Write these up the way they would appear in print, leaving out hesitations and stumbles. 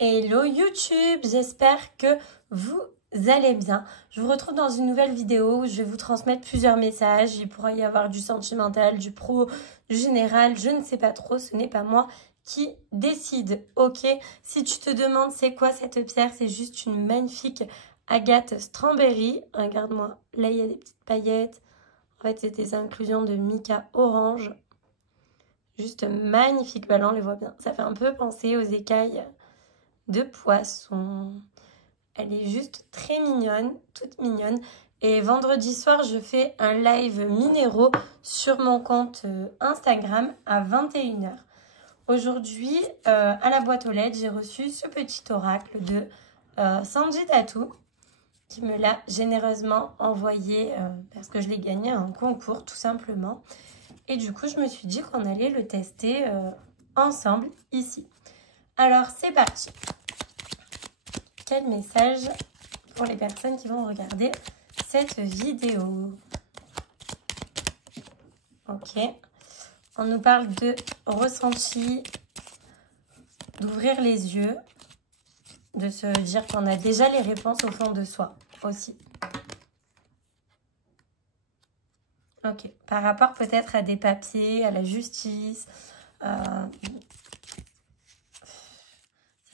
Hello YouTube, j'espère que vous allez bien. Je vous retrouve dans une nouvelle vidéo où je vais vous transmettre plusieurs messages. Il pourrait y avoir du sentimental, du pro, du général, je ne sais pas trop, ce n'est pas moi qui décide. Ok, si tu te demandes c'est quoi cette pierre, c'est juste une magnifique agate Strawberry. Regarde-moi, là il y a des petites paillettes. En fait c'est des inclusions de mica orange. Juste magnifique, bah là on les voit bien. Ça fait un peu penser aux écailles de poisson. Elle est juste très mignonne, toute mignonne. Et vendredi soir, je fais un live minéraux sur mon compte Instagram à 21h. Aujourd'hui, à la boîte aux lettres, j'ai reçu ce petit oracle de Sanji Tattoo qui me l'a généreusement envoyé parce que je l'ai gagné à un concours tout simplement. Et du coup, je me suis dit qu'on allait le tester ensemble ici. Alors, c'est parti. Quel message pour les personnes qui vont regarder cette vidéo? Ok. On nous parle de ressenti, d'ouvrir les yeux, de se dire qu'on a déjà les réponses au fond de soi aussi. Ok. Par rapport peut-être à des papiers, à la justice.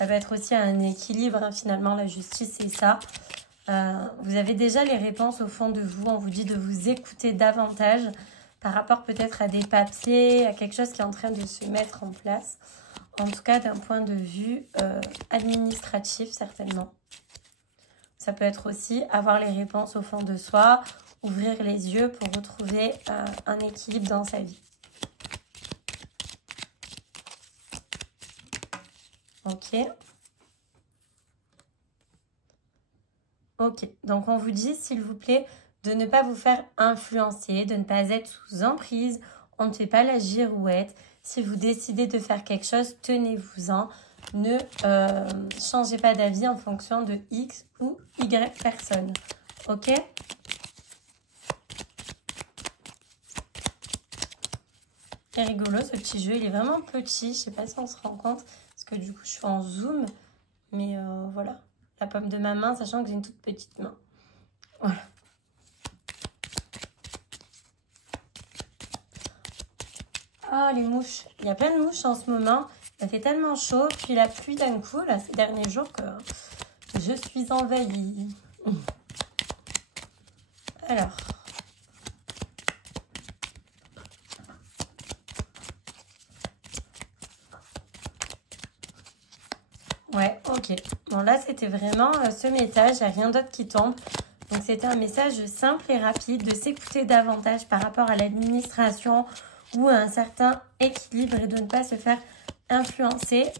Ça va être aussi un équilibre, hein, finalement, la justice, c'est ça. Vous avez déjà les réponses au fond de vous. On vous dit de vous écouter davantage par rapport peut-être à des papiers, à quelque chose qui est en train de se mettre en place. En tout cas, d'un point de vue administratif, certainement. Ça peut être aussi avoir les réponses au fond de soi, ouvrir les yeux pour retrouver un équilibre dans sa vie. Ok. Ok, donc on vous dit, s'il vous plaît, de ne pas vous faire influencer, de ne pas être sous emprise. On ne fait pas la girouette. Si vous décidez de faire quelque chose, tenez-vous-en. Ne changez pas d'avis en fonction de X ou Y personne. Ok? C'est rigolo ce petit jeu. Il est vraiment petit. Je ne sais pas si on se rend compte. Parce que du coup, je suis en zoom. Mais voilà. La paume de ma main, sachant que j'ai une toute petite main. Voilà. Ah, les mouches. Il y a plein de mouches en ce moment. Ça fait tellement chaud. Puis la pluie d'un coup, là, ces derniers jours, que je suis envahie. Alors. Ouais, ok. Bon, là, c'était vraiment ce message. Il n'y a rien d'autre qui tombe. Donc, c'était un message simple et rapide de s'écouter davantage par rapport à l'administration ou à un certain équilibre et de ne pas se faire influencer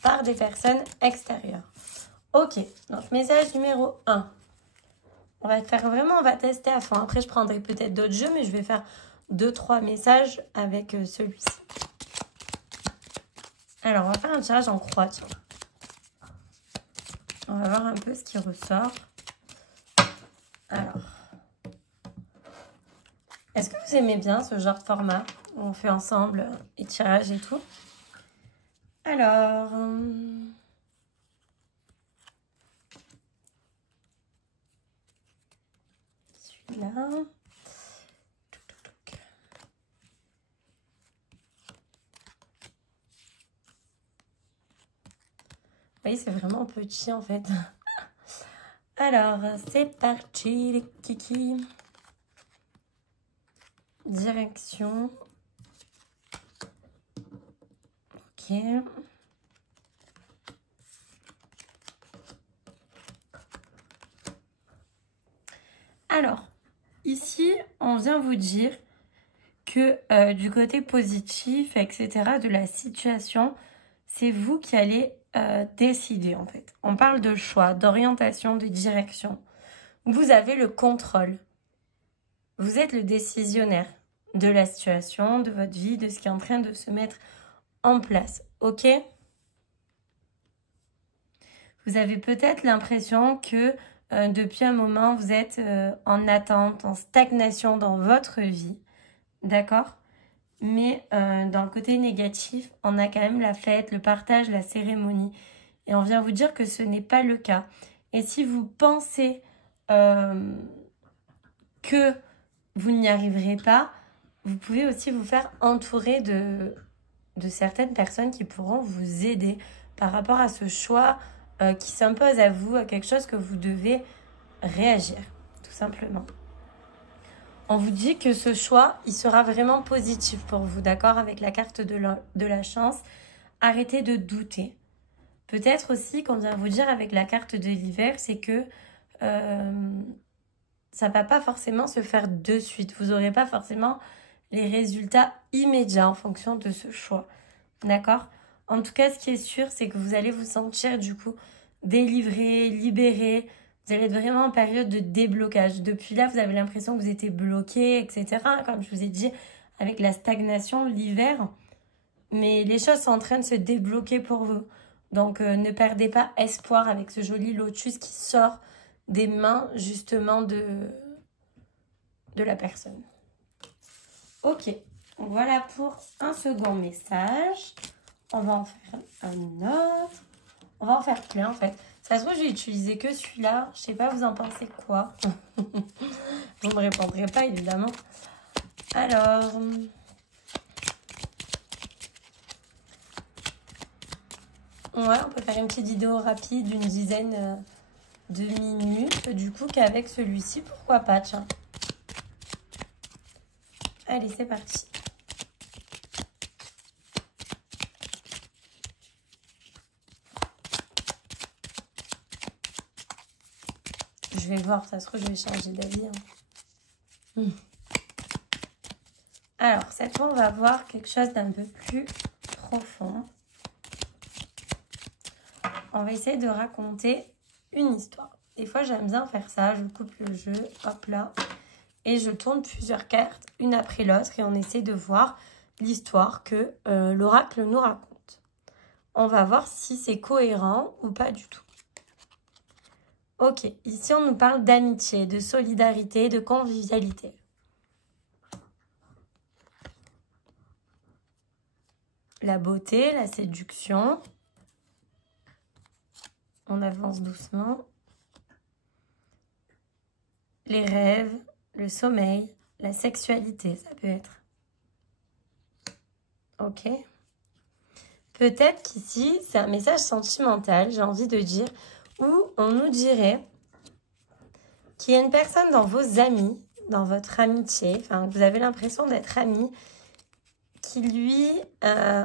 par des personnes extérieures. Ok, donc message numéro 1. On va faire vraiment, on va tester à fond. Après, je prendrai peut-être d'autres jeux, mais je vais faire 2-3 messages avec celui-ci. Alors, on va faire un tirage en croix, tiens. On va voir un peu ce qui ressort. Alors, est-ce que vous aimez bien ce genre de format où on fait ensemble les tirages et tout? Alors, celui-là. Oui, c'est vraiment petit en fait. Alors, c'est parti les kikis. Direction. Ok. Alors, ici, on vient vous dire que du côté positif, etc., de la situation, c'est vous qui allez décider en fait. On parle de choix, d'orientation, de direction. Vous avez le contrôle. Vous êtes le décisionnaire de la situation, de votre vie, de ce qui est en train de se mettre en place. Ok? Vous avez peut-être l'impression que depuis un moment, vous êtes en attente, en stagnation dans votre vie. D'accord? Mais dans le côté négatif, on a quand même la fête, le partage, la cérémonie. Et on vient vous dire que ce n'est pas le cas. Et si vous pensez que vous n'y arriverez pas, vous pouvez aussi vous faire entourer de certaines personnes qui pourront vous aider par rapport à ce choix qui s'impose à vous, à quelque chose que vous devez réagir, tout simplement. On vous dit que ce choix, il sera vraiment positif pour vous, d'accord? Avec la carte de la chance, arrêtez de douter. Peut-être aussi qu'on vient vous dire avec la carte de l'hiver, c'est que ça ne va pas forcément se faire de suite. Vous n'aurez pas forcément les résultats immédiats en fonction de ce choix. D'accord? En tout cas, ce qui est sûr, c'est que vous allez vous sentir du coup délivré, libéré. Vous allez être vraiment en période de déblocage. Depuis là, vous avez l'impression que vous étiez bloqué, etc. Comme je vous ai dit, avec la stagnation, l'hiver. Mais les choses sont en train de se débloquer pour vous. Donc, ne perdez pas espoir avec ce joli lotus qui sort des mains, justement, de la personne. Ok, voilà pour un second message. On va en faire un autre. On va en faire plein, en fait. Ça se trouve, je vais utiliser que celui-là. Je sais pas, vous en pensez quoi? Vous ne me répondrez pas, évidemment. Alors... ouais, on peut faire une petite vidéo rapide d'une dizaine de minutes. Du coup, qu'avec celui-ci, pourquoi pas, tiens. Allez, c'est parti. Je vais voir, ça se trouve, je vais changer d'avis. Hein. Alors, cette fois, on va voir quelque chose d'un peu plus profond. On va essayer de raconter une histoire. Des fois, j'aime bien faire ça. Je coupe le jeu, hop là. Et je tourne plusieurs cartes, une après l'autre. Et on essaie de voir l'histoire que l'oracle nous raconte. On va voir si c'est cohérent ou pas du tout. Ok, ici on nous parle d'amitié, de solidarité, de convivialité. La beauté, la séduction. On avance doucement. Les rêves, le sommeil, la sexualité, ça peut être. Ok. Peut-être qu'ici, c'est un message sentimental, j'ai envie de dire, où on nous dirait qu'il y a une personne dans vos amis, dans votre amitié, enfin, vous avez l'impression d'être amis, qui lui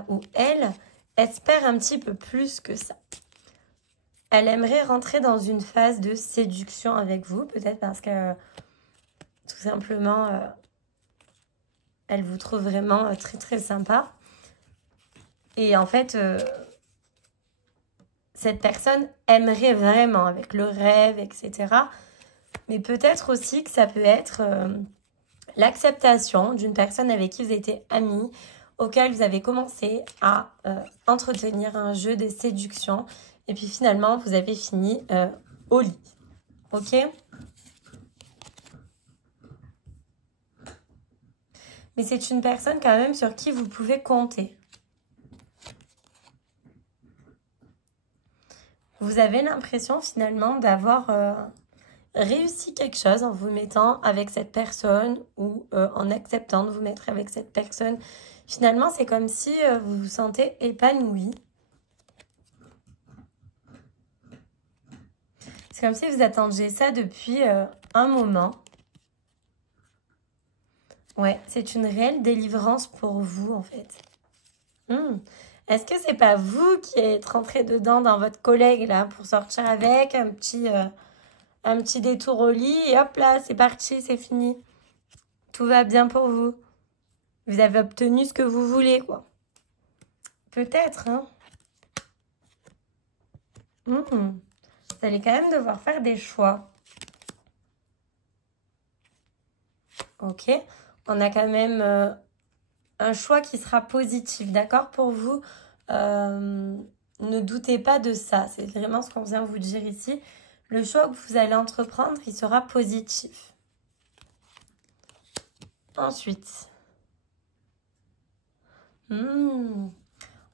ou elle espère un petit peu plus que ça. Elle aimerait rentrer dans une phase de séduction avec vous, peut-être parce que tout simplement, elle vous trouve vraiment très très sympa. Et en fait, cette personne aimerait vraiment avec le rêve, etc. Mais peut-être aussi que ça peut être l'acceptation d'une personne avec qui vous étiez amis, auquel vous avez commencé à entretenir un jeu de séduction. Et puis finalement, vous avez fini au lit. Ok? Mais c'est une personne quand même sur qui vous pouvez compter. Vous avez l'impression finalement d'avoir réussi quelque chose en vous mettant avec cette personne ou en acceptant de vous mettre avec cette personne. Finalement, c'est comme si vous vous sentez épanoui. C'est comme si vous attendiez ça depuis un moment. Ouais, c'est une réelle délivrance pour vous, en fait. Est-ce que c'est pas vous qui êtes rentré dedans dans votre collègue, là, pour sortir avec un petit détour au lit, et hop là, c'est parti, c'est fini. Tout va bien pour vous. Vous avez obtenu ce que vous voulez, quoi. Peut-être, hein. Vous allez quand même devoir faire des choix. Ok. On a quand même un choix qui sera positif, d'accord, pour vous. Ne doutez pas de ça. C'est vraiment ce qu'on vient vous dire ici. Le choix que vous allez entreprendre, il sera positif. Ensuite,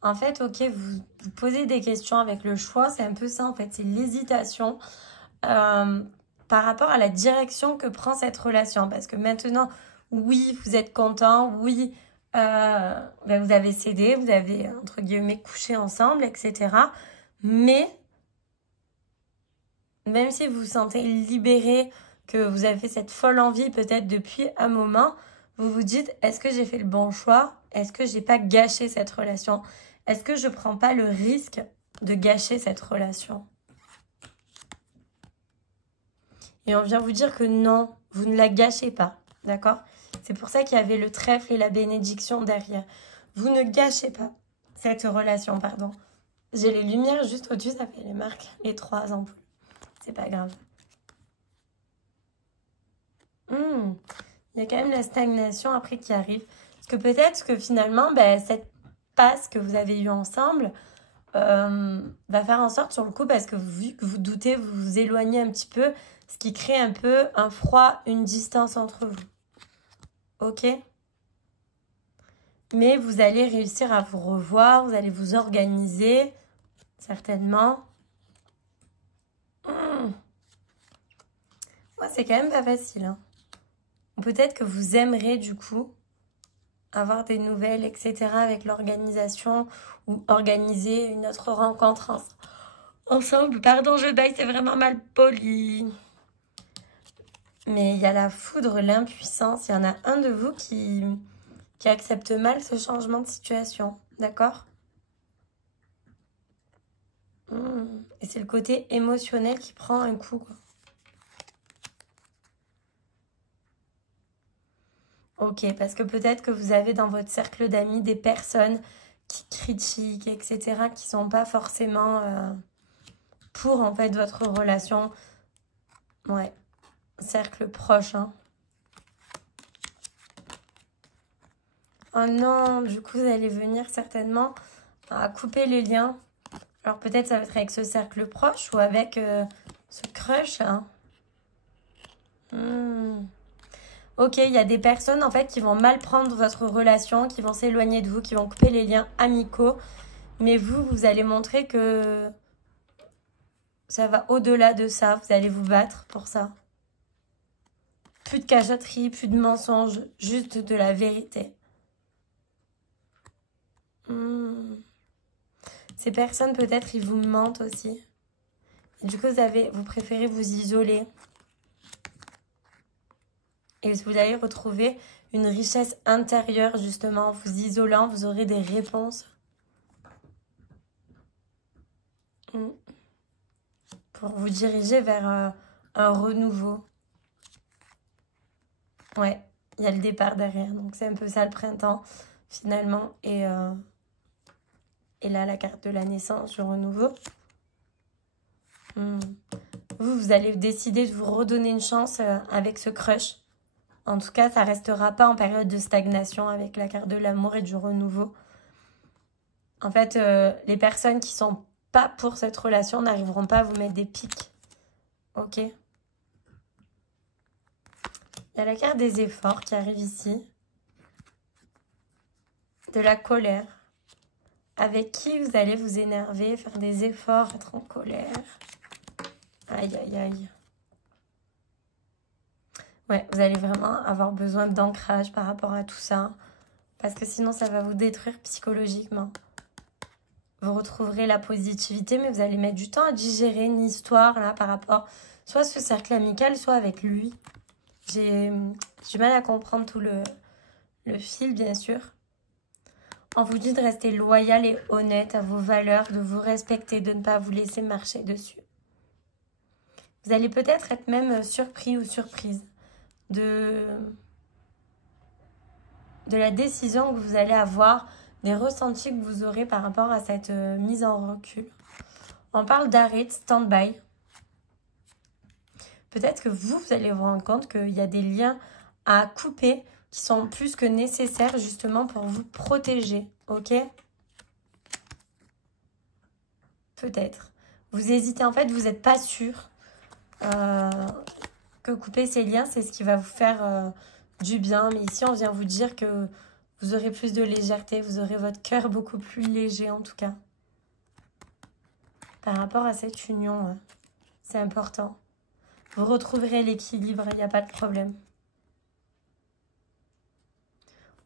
En fait, ok, vous posez des questions avec le choix, c'est un peu ça en fait, c'est l'hésitation par rapport à la direction que prend cette relation. Parce que maintenant, oui, vous êtes content, oui, ben vous avez cédé, vous avez, entre guillemets, couché ensemble, etc. Mais, même si vous vous sentez libéré, que vous avez cette folle envie peut-être depuis un moment, vous vous dites, est-ce que j'ai fait le bon choix? Est-ce que j'ai pas gâché cette relation? Est-ce que je prends pas le risque de gâcher cette relation? Et on vient vous dire que non, vous ne la gâchez pas, d'accord? C'est pour ça qu'il y avait le trèfle et la bénédiction derrière. Vous ne gâchez pas cette relation, pardon. J'ai les lumières juste au-dessus, ça fait les marques, les 3 ampoules. C'est pas grave. Il y a quand même la stagnation après qui arrive. Parce que peut-être que finalement, ben, cette passe que vous avez eue ensemble va faire en sorte sur le coup, parce que vu que vous doutez, vous vous éloignez un petit peu, ce qui crée un peu un froid, une distance entre vous. Ok? Mais vous allez réussir à vous revoir, vous allez vous organiser, certainement. Ouais, c'est quand même pas facile, hein. Peut-être que vous aimerez du coup avoir des nouvelles, etc. avec l'organisation ou organiser une autre rencontre ensemble. Pardon, je baille, c'est vraiment mal poli. Mais il y a la foudre, l'impuissance. Il y en a un de vous qui accepte mal ce changement de situation. D'accord? Et c'est le côté émotionnel qui prend un coup, quoi. Ok, parce que peut-être que vous avez dans votre cercle d'amis des personnes qui critiquent, etc., qui sont pas forcément pour, en fait, votre relation. Ouais, cercle proche, hein. Oh non, du coup, vous allez venir certainement à couper les liens. Alors peut-être ça va être avec ce cercle proche ou avec ce crush, hein. Ok, il y a des personnes en fait qui vont mal prendre votre relation, qui vont s'éloigner de vous, qui vont couper les liens amicaux. Mais vous allez montrer que ça va au-delà de ça. Vous allez vous battre pour ça. Plus de cachotterie, plus de mensonges, juste de la vérité. Ces personnes peut-être ils vous mentent aussi. Et du coup vous préférez vous isoler. Et vous allez retrouver une richesse intérieure, justement. En vous isolant, vous aurez des réponses. Pour vous diriger vers un renouveau. Ouais, il y a le départ derrière. Donc, c'est un peu ça le printemps, finalement. Et là, la carte de la naissance, du renouveau. Vous allez décider de vous redonner une chance avec ce crush. En tout cas, ça restera pas en période de stagnation avec la carte de l'amour et du renouveau. En fait, les personnes qui sont pas pour cette relation n'arriveront pas à vous mettre des pics. Ok? Il y a la carte des efforts qui arrive ici. De la colère. Avec qui vous allez vous énerver, faire des efforts, être en colère. Aïe, aïe, aïe. Ouais, vous allez vraiment avoir besoin d'ancrage par rapport à tout ça. Parce que sinon, ça va vous détruire psychologiquement. Vous retrouverez la positivité, mais vous allez mettre du temps à digérer une histoire là par rapport soit à ce cercle amical, soit avec lui. J'ai du mal à comprendre tout le fil, bien sûr. On vous dit de rester loyal et honnête à vos valeurs, de vous respecter, de ne pas vous laisser marcher dessus. Vous allez peut-être être même surpris ou surprise de la décision que vous allez avoir, des ressentis que vous aurez par rapport à cette mise en recul. On parle d'arrêt, de stand-by. Peut-être que vous allez vous rendre compte qu'il y a des liens à couper qui sont plus que nécessaires justement pour vous protéger, ok? Peut-être. Vous hésitez, en fait, vous n'êtes pas sûr que couper ces liens, c'est ce qui va vous faire du bien. Mais ici, on vient vous dire que Vous aurez plus de légèreté, vous aurez votre cœur beaucoup plus léger en tout cas. Par rapport à cette union, c'est important. Vous retrouverez l'équilibre, il n'y a pas de problème.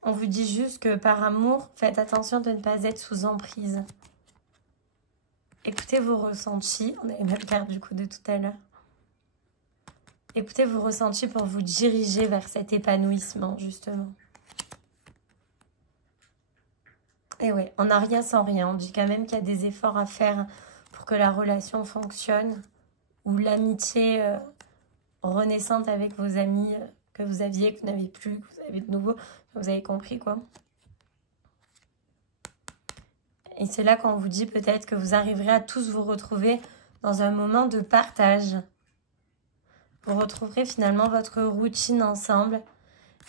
On vous dit juste que par amour, faites attention de ne pas être sous emprise. Écoutez vos ressentis. On a les mêmes cartes du coup de tout à l'heure. Écoutez vos ressentis pour vous diriger vers cet épanouissement, justement. Et ouais, on n'a rien sans rien. On dit quand même qu'il y a des efforts à faire pour que la relation fonctionne. Ou l'amitié renaissante avec vos amis que vous aviez, que vous n'avez plus, que vous avez de nouveau. Vous avez compris, quoi. Et c'est là qu'on vous dit peut-être que vous arriverez à tous vous retrouver dans un moment de partage. Vous retrouverez finalement votre routine ensemble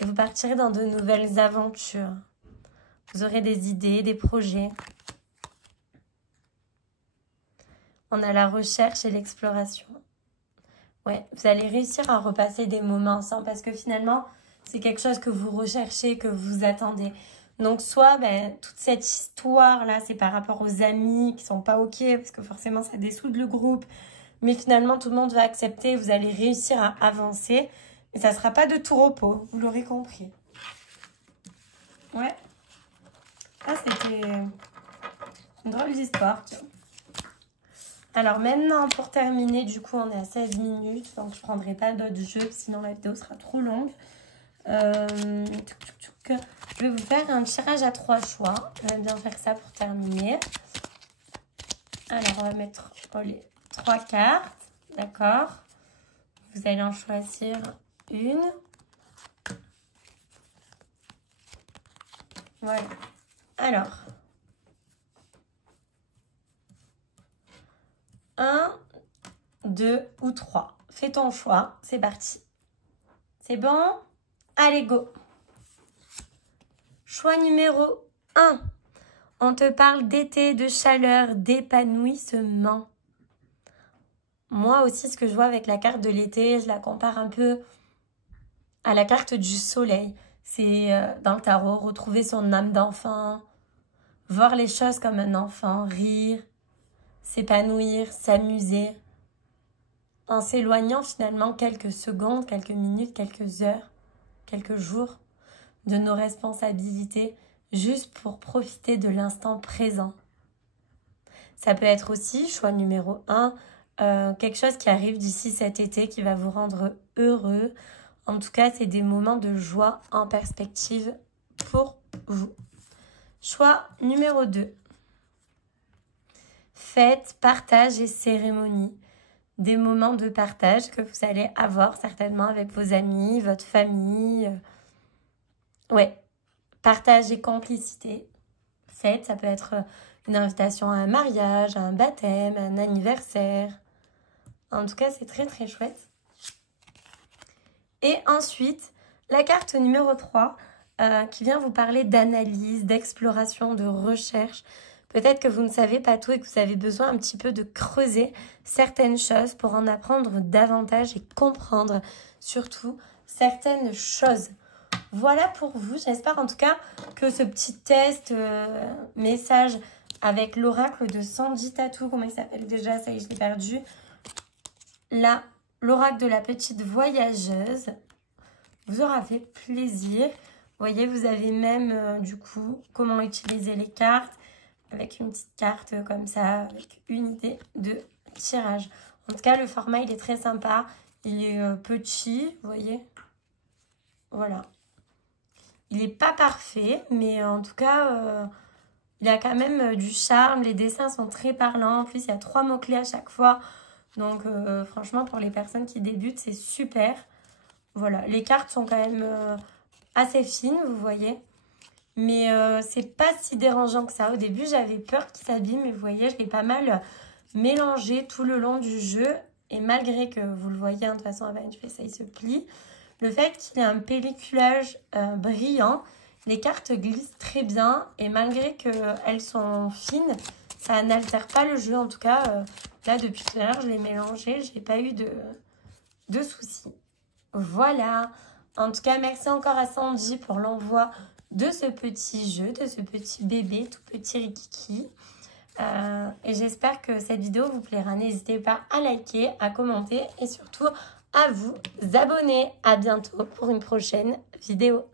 et vous partirez dans de nouvelles aventures. Vous aurez des idées, des projets. On a la recherche et l'exploration. Ouais, vous allez réussir à repasser des moments ensemble parce que finalement, c'est quelque chose que vous recherchez, que vous attendez. Donc soit toute cette histoire-là, c'est par rapport aux amis qui sont pas OK, parce que forcément ça dessoude le groupe. Mais finalement, tout le monde va accepter, vous allez réussir à avancer. Et ça ne sera pas de tout repos, vous l'aurez compris. Ouais. Ah, c'était une drôle d'histoire. Alors maintenant, pour terminer, du coup, on est à 16 minutes. Donc je ne prendrai pas d'autres jeux, sinon la vidéo sera trop longue. Je vais vous faire un tirage à 3 choix. J'aime bien faire ça pour terminer. Alors, on va mettre les 3 cartes. D'accord. Vous allez en choisir une. Voilà. Alors. 1, 2 ou 3. Fais ton choix. C'est parti. C'est bon? Allez, go! Choix numéro 1. On te parle d'été, de chaleur, d'épanouissement. Moi aussi, ce que je vois avec la carte de l'été, je la compare un peu à la carte du soleil. C'est dans le tarot, retrouver son âme d'enfant, voir les choses comme un enfant, rire, s'épanouir, s'amuser, en s'éloignant finalement quelques secondes, quelques minutes, quelques heures, quelques jours de nos responsabilités, juste pour profiter de l'instant présent. Ça peut être aussi, choix numéro 1, quelque chose qui arrive d'ici cet été qui va vous rendre heureux. En tout cas, c'est des moments de joie en perspective pour vous. Choix numéro 2. Fête, partage et cérémonie. Des moments de partage que vous allez avoir certainement avec vos amis, votre famille. Ouais, partage et complicité. Fête, ça peut être une invitation à un mariage, à un baptême, à un anniversaire. En tout cas, c'est très très chouette. Et ensuite, la carte numéro 3 qui vient vous parler d'analyse, d'exploration, de recherche. Peut-être que vous ne savez pas tout et que vous avez besoin un petit peu de creuser certaines choses pour en apprendre davantage et comprendre surtout certaines choses. Voilà pour vous. J'espère en tout cas que ce petit test, message avec l'oracle de Sandy Tattoo, comment il s'appelle déjà? Ça y est, je l'ai perdu. Là, l'oracle de la petite voyageuse vous aura fait plaisir. Vous voyez, vous avez même du coup comment utiliser les cartes avec une petite carte comme ça, avec une idée de tirage. En tout cas, le format, il est très sympa. Il est petit, vous voyez. Voilà. Il n'est pas parfait, mais en tout cas, il y a quand même du charme. Les dessins sont très parlants. En plus, il y a 3 mots-clés à chaque fois. Donc, franchement, pour les personnes qui débutent, c'est super. Voilà, les cartes sont quand même assez fines, vous voyez. Mais c'est pas si dérangeant que ça. Au début, j'avais peur qu'il s'abîme, mais vous voyez, je l'ai pas mal mélangé tout le long du jeu. Et malgré que, vous le voyez, hein, de toute façon, avec une ça, il se plie. Le fait qu'il ait un pelliculage brillant, les cartes glissent très bien. Et malgré qu'elles sont fines, ça n'altère pas le jeu. En tout cas, là, depuis tout à l'heure, je l'ai mélangé. J'ai pas eu de soucis. Voilà. En tout cas, merci encore à Sandy pour l'envoi de ce petit jeu, de ce petit bébé, tout petit Rikiki. Et j'espère que cette vidéo vous plaira. N'hésitez pas à liker, à commenter et surtout à vous abonner. À bientôt pour une prochaine vidéo.